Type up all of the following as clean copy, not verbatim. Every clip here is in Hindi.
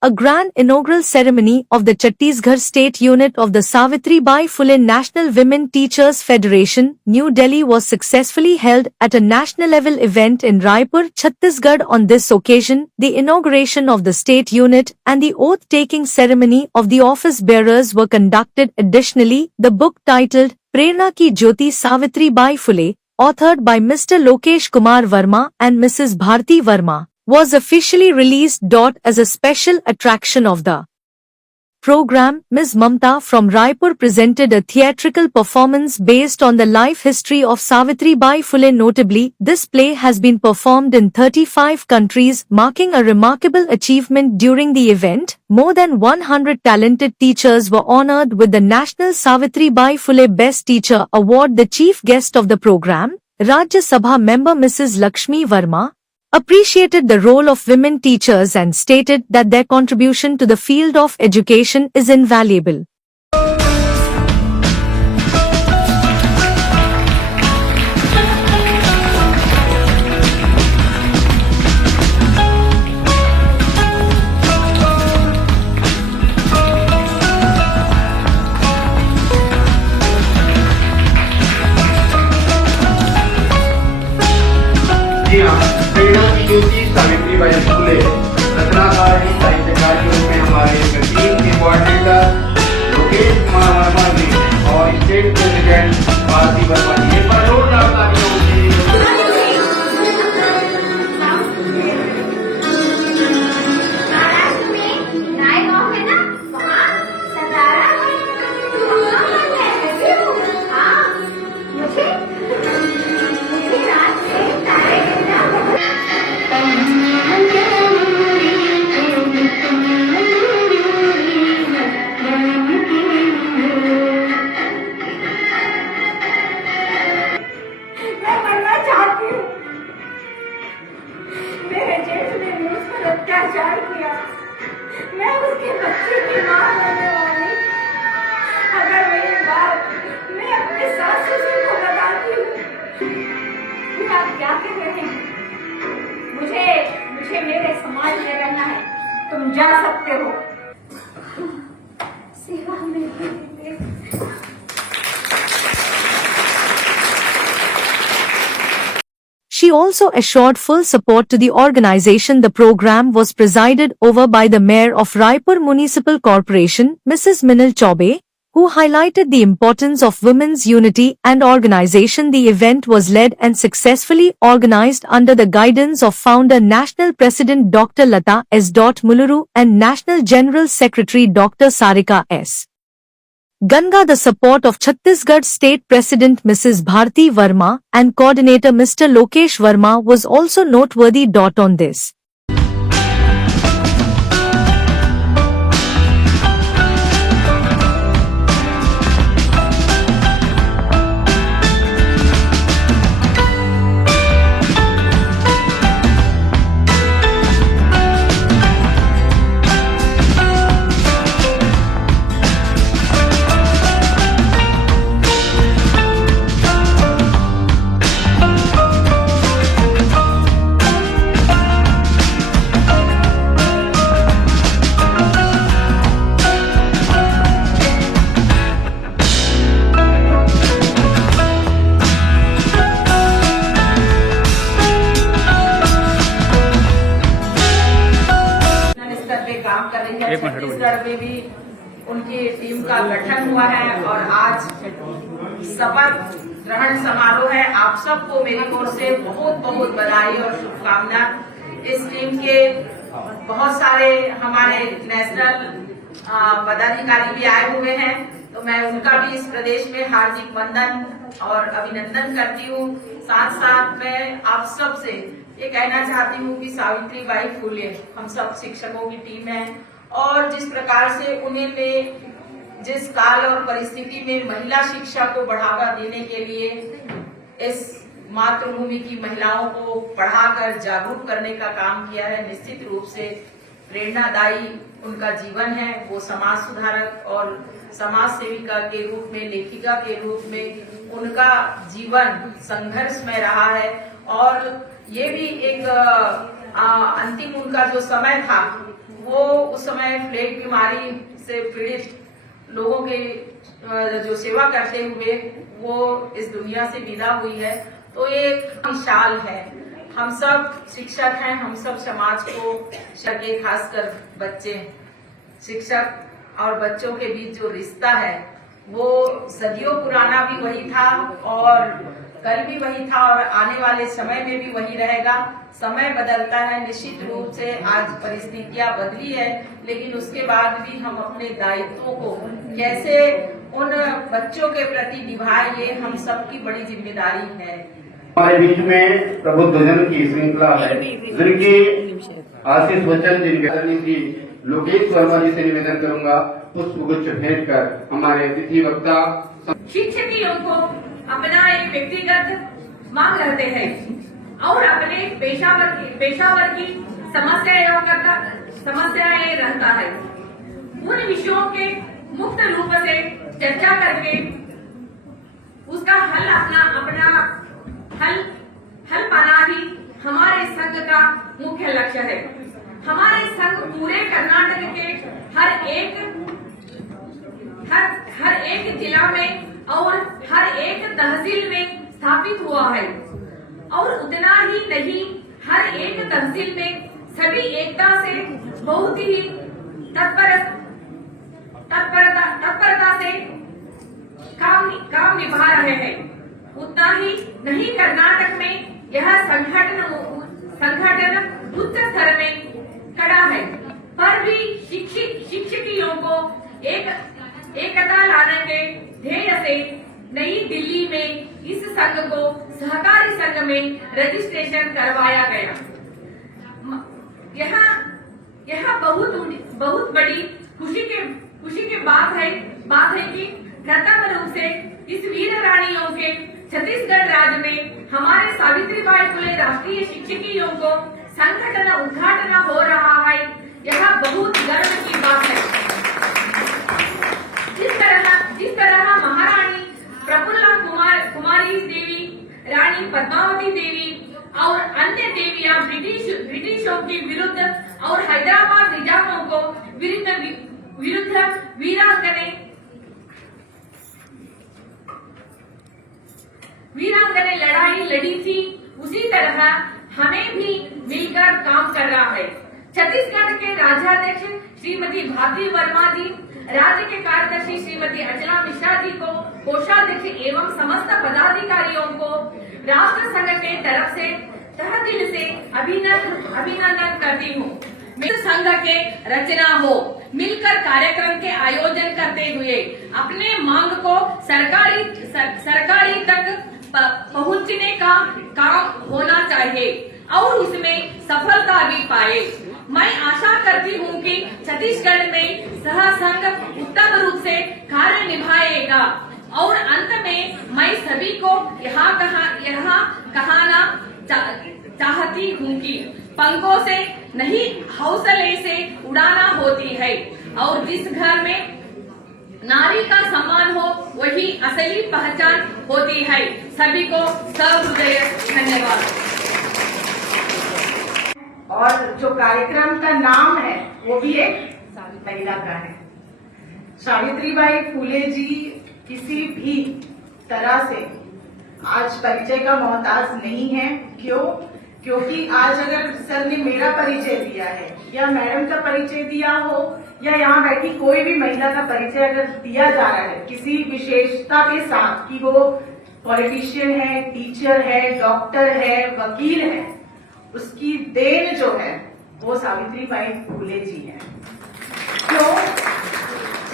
A grand inaugural ceremony of the Chhattisgarh state unit of the Savitribai Phule National Women Teachers Federation, New Delhi was successfully held at a national level event in Raipur, Chhattisgarh. On this occasion, the inauguration of the state unit and the oath-taking ceremony of the office bearers were conducted. Additionally, the book titled Prerna Ki Jyoti Savitribai Phule, authored by Mr. Lokesh Kumar Verma and Mrs. Bharti Verma, was officially released. As a special attraction of the program, Ms. Mamta from Raipur presented a theatrical performance based on the life history of Savitribai Phule. Notably, this play has been performed in 35 countries, marking a remarkable achievement. During the event, more than 100 talented teachers were honored with the National Savitribai Phule Best Teacher Award. The chief guest of the program, Rajya Sabha member Mrs. Lakshmi Verma, appreciated the role of women teachers and stated that their contribution to the field of education is invaluable. प्रेरणा की ज्योति सावित्रीबाई फुले रत्नाकारी साहित्यकार के रूप में हमारे टीम कोऑर्डिनेटर लोकेश कुमार वर्मा जी और स्टेट प्रेसिडेंट भारती वर्मा जी एक बार जोरदार तालियां होगी। अत्याचार किया, मैं उसके बच्चे की मां होने वाली। अगर मेरी बात मैं अपने सास ससुर को बताती हूँ, आप क्या कह रहे हैं? मुझे मेरे समाज में रहना है, तुम जा सकते हो। सेवा में She also assured full support to the organization. The program was presided over by the Mayor of Raipur Municipal Corporation, Mrs. Minal Chaube, who highlighted the importance of women's unity and organization. The event was led and successfully organized under the guidance of founder National President Dr. Lata S. Muluru and National General Secretary Dr. Sarika S. Ganga. The support of Chhattisgarh State President Mrs. Bharti Verma and Coordinator Mr. Lokesh Verma was also noteworthy. On this Chhattisgarh में भी उनकी टीम का गठन हुआ है और आज शपथ ग्रहण समारोह है। आप सबको मेरी ओर से बहुत बहुत बधाई और शुभकामना। इस टीम के बहुत सारे हमारे नेशनल पदाधिकारी भी आए हुए हैं, तो मैं उनका भी इस प्रदेश में हार्दिक वंदन और अभिनंदन करती हूँ। साथ साथ मैं आप सब से ये कहना चाहती हूँ कि सावित्रीबाई फुले हम सब शिक्षकों की टीम है और जिस प्रकार से उन्होंने जिस काल और परिस्थिति में महिला शिक्षा को बढ़ावा देने के लिए इस मातृभूमि की महिलाओं को पढ़ाकर जागरूक करने का काम किया है, निश्चित रूप से प्रेरणादायी उनका जीवन है। वो समाज सुधारक और समाज सेविका के रूप में, लेखिका के रूप में उनका जीवन संघर्ष में रहा है और ये भी एक अंतिम उनका जो समय था वो उस समय प्लेग बीमारी से पीड़ित लोगों के जो सेवा करते हुए वो इस दुनिया से विदा हुई है। तो एक मिसाल है, हम सब शिक्षक हैं, हम सब समाज को सके, खासकर बच्चे, शिक्षक और बच्चों के बीच जो रिश्ता है वो सदियों पुराना भी वही था और कल भी वही था और आने वाले समय में भी वही रहेगा। समय बदलता है, निश्चित रूप से आज परिस्थितियां बदली है, लेकिन उसके बाद भी हम अपने दायित्वों को कैसे उन बच्चों के प्रति निभाएं, ये हम सबकी बड़ी जिम्मेदारी है। हमारे बीच में प्रबुद्धजन की श्रृंखला है, जिनकी आशीष वचन जिनके लोकेश वर्मा जी से निवेदन करूंगा पुष्पगुच्छ भेंट कर हमारे अतिथि वक्ता। शिक्षकों को अपना एक व्यक्तिगत मांग रहते हैं और अपने पेशावर की समस्याएं रहता है। उन विषयों के मुक्त रूप से चर्चा करके उसका हल पाना ही हमारे संघ का मुख्य लक्ष्य है। हमारे संघ पूरे कर्नाटक के हर एक जिला में और हर एक तहसील में स्थापित हुआ है और उतना ही नहीं, हर एक तहसील में सभी एकता से बहुत ही तत्परता से काम निभा रहे हैं। उतना ही नहीं, कर्नाटक में यह संगठन उच्च स्तर में खड़ा है, पर भी शिक्षकों को एकता लाने के ध्येय से नई दिल्ली में इस संघ को सहकारी संघ में रजिस्ट्रेशन करवाया गया। यह बहुत बड़ी खुशी की बात है कि प्रथम रूप से इस वीर रानियों के छत्तीसगढ़ राज्य में हमारे सावित्रीबाई फुले राष्ट्रीय शिक्षकों को संगठन उद्घाटन हो रहा है। यह बहुत गर्व की बात है। जिस तरह महारानी प्रफुल्ला कुमारी देवी, रानी पद्मावती देवी और अन्य देवियां ब्रिटिशों के विरुद्ध और हैदराबाद निजामों को विरुद्ध वीरांगने लड़ाई लड़ी थी, उसी तरह हमें भी मिलकर काम करना है। छत्तीसगढ़ के राज्याध्यक्ष श्रीमती भारती वर्मा जी, राज्य के कार्यदर्शी श्रीमती अर्चना मिश्रा जी को, कोषाध्यक्ष एवं समस्त पदाधिकारियों को राष्ट्र संघ के तरफ से तहे दिल से अभिनंदन करती हूँ। संघ के रचना हो, मिलकर कार्यक्रम के आयोजन करते हुए अपने मांग को सरकारी तक पहुंचने का काम होना चाहिए और उसमें सफलता भी पाए। मैं आशा करती हूं कि छत्तीसगढ़ में सह संघ उत्तम रूप से कार्य निभाएगा और अंत में मैं सभी को यहाँ कहना चाहती हूँ कि पंखों से नहीं हौसले से उड़ाना होती है और जिस घर में नारी का सम्मान हो वही असली पहचान होती है। सभी को सहृदय धन्यवाद। और जो कार्यक्रम का नाम है वो भी एक महिला का है। सावित्रीबाई फुले जी किसी भी तरह से आज परिचय का मोहताज नहीं है। क्यों? क्योंकि आज अगर सर ने मेरा परिचय दिया है या मैडम का परिचय दिया हो या यहाँ बैठी कोई भी महिला का परिचय अगर दिया जा रहा है किसी विशेषता के साथ कि वो पॉलिटिशियन है, टीचर है, डॉक्टर है, वकील है, उसकी देन जो है वो सावित्रीबाई फुले जी है। क्यों?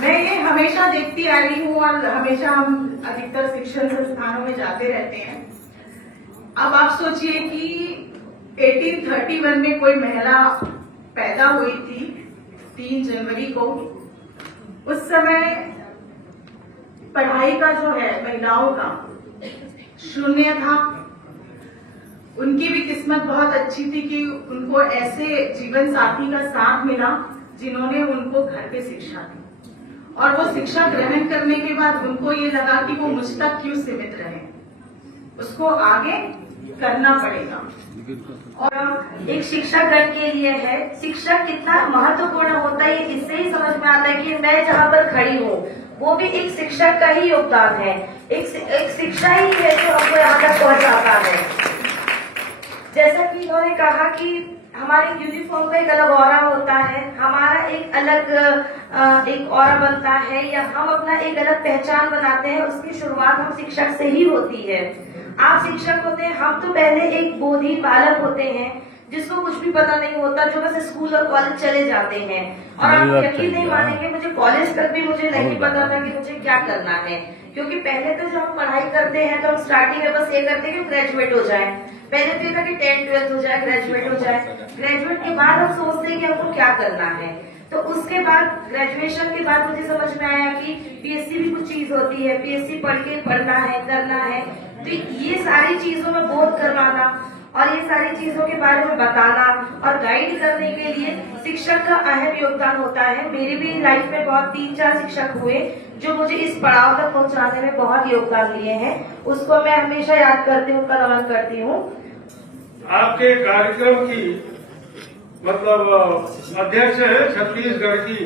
मैं ये हमेशा देखती आ रही हूँ और हमेशा हम अधिकतर शिक्षण संस्थानों में जाते रहते हैं। अब आप सोचिए कि 1831 में कोई महिला पैदा हुई थी 3 जनवरी को। उस समय पढ़ाई का जो है महिलाओं का शून्य था। उनकी भी किस्मत बहुत अच्छी थी कि उनको ऐसे जीवन साथी का साथ मिला जिन्होंने उनको घर पे शिक्षा दी और वो शिक्षा ग्रहण करने के बाद उनको ये लगा कि वो मुझ तक क्यों सीमित रहे, उसको आगे करना पड़ेगा। और एक शिक्षक गण के लिए है, शिक्षक कितना महत्वपूर्ण होता है इससे ही समझ में आता है कि मैं जहाँ पर खड़ी हूँ वो भी एक शिक्षक का ही योगदान है, एक शिक्षा ही है जो हमको यहाँ तक पहुँचाता है। जैसा कि इन्होंने कहा कि हमारे यूनिफॉर्म का एक अलग ऑरा होता है, हमारा एक अलग एक ऑरा बनता है, या हम अपना एक अलग पहचान बनाते हैं। उसकी शुरुआत हम शिक्षक से ही होती है। आप शिक्षक होते हैं, हम तो पहले एक बोधी बालक होते हैं जिसको कुछ भी पता नहीं होता, जो बस स्कूल और कॉलेज चले जाते हैं। और आप यकीन नहीं मानेंगे, मुझे कॉलेज तक भी मुझे नहीं पता था कि मुझे क्या करना है, क्योंकि पहले तो जब हम पढ़ाई करते हैं तो हम स्टार्टिंग में बस ये करते हैं कि ग्रेजुएट हो जाए। पहले तो ये था कि 10th 12th हो जाए, ग्रेजुएट हो जाए। ग्रेजुएट के बाद हम सोचते हैं कि हमको क्या करना है। तो उसके बाद ग्रेजुएशन के बाद मुझे समझ में आया कि पीएससी भी कुछ चीज होती है, पीएससी पढ़ के पढ़ना है, करना है। तो ये सारी चीजों में बोध करवाना और ये सारी चीजों के बारे में बताना और गाइड करने के लिए शिक्षक का अहम योगदान होता है। मेरी भी लाइफ में बहुत 3-4 शिक्षक हुए जो मुझे इस पड़ाव तक पहुंचाने में बहुत योगदान दिए हैं। उसको मैं हमेशा याद करती हूँ, नमन करती हूँ। आपके कार्यक्रम की मतलब अध्यक्ष है छत्तीसगढ़ की,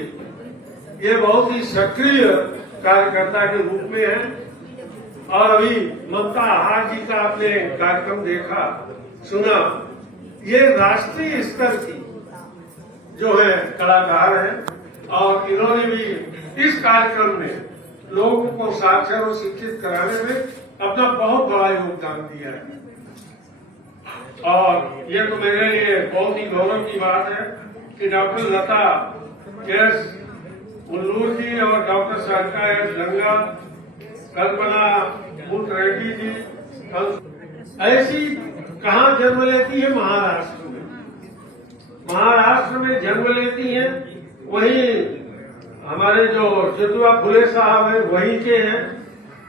ये बहुत ही सक्रिय कार्यकर्ता के रूप में है। और अभी ममता आहार जी का आपने कार्यक्रम देखा, सुना, ये राष्ट्रीय स्तर की जो है कलाकार है और इन्होंने भी इस कार्यक्रम में लोगों को साक्षर और शिक्षित कराने में अपना बहुत बड़ा योगदान दिया है। और ये तो मेरे लिए बहुत ही गौरव की बात है कि डॉक्टर लता एस उल्लूर जी और डॉक्टर सरका एस लंगा, कल्पना बुट रेड्डी जी ऐसी कहाँ जन्म लेती है? महाराष्ट्र में। महाराष्ट्र में जन्म लेती हैं। वहीं हमारे जो ज्योतिबा फुले साहब हैं वहीं के हैं।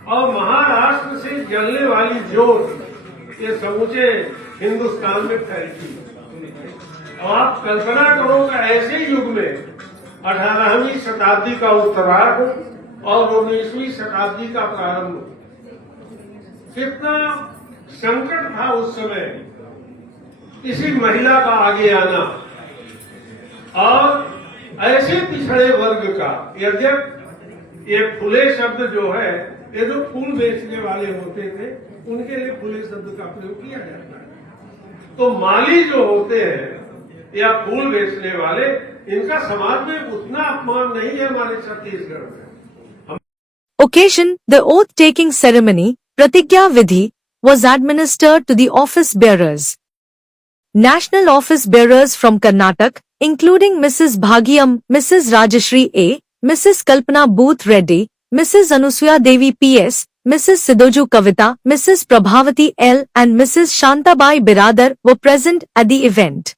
और महाराष्ट्र से जलने वाली ज्योत ये समूचे हिंदुस्तान में फैलती है। और आप कल्पना करो कि ऐसे युग में 18वीं शताब्दी का उत्तरार्ध और 19वीं शताब्दी का प्रारंभ, कितना संकट था उस समय किसी महिला का आगे आना। और ऐसे पिछड़े वर्ग का, यद्यप ये फुले शब्द जो है, ये जो फूल बेचने वाले होते थे उनके लिए फुले शब्द का प्रयोग किया जाता है। तो माली जो होते हैं या फूल बेचने वाले, इनका समाज में उतना अपमान नहीं है हमारे छत्तीसगढ़ में। Occasion, the oath-taking ceremony, Pratigya Vidhi, was administered to the office bearers. National office bearers from Karnataka, including Mrs. Bhagyam, Mrs. Rajashri A, Mrs. Kalpana Booth Reddy, Mrs. Anusuya Devi PS, Mrs. Sidoju Kavita, Mrs. Prabhavati L, and Mrs. Shantabai Biradar were present at the event.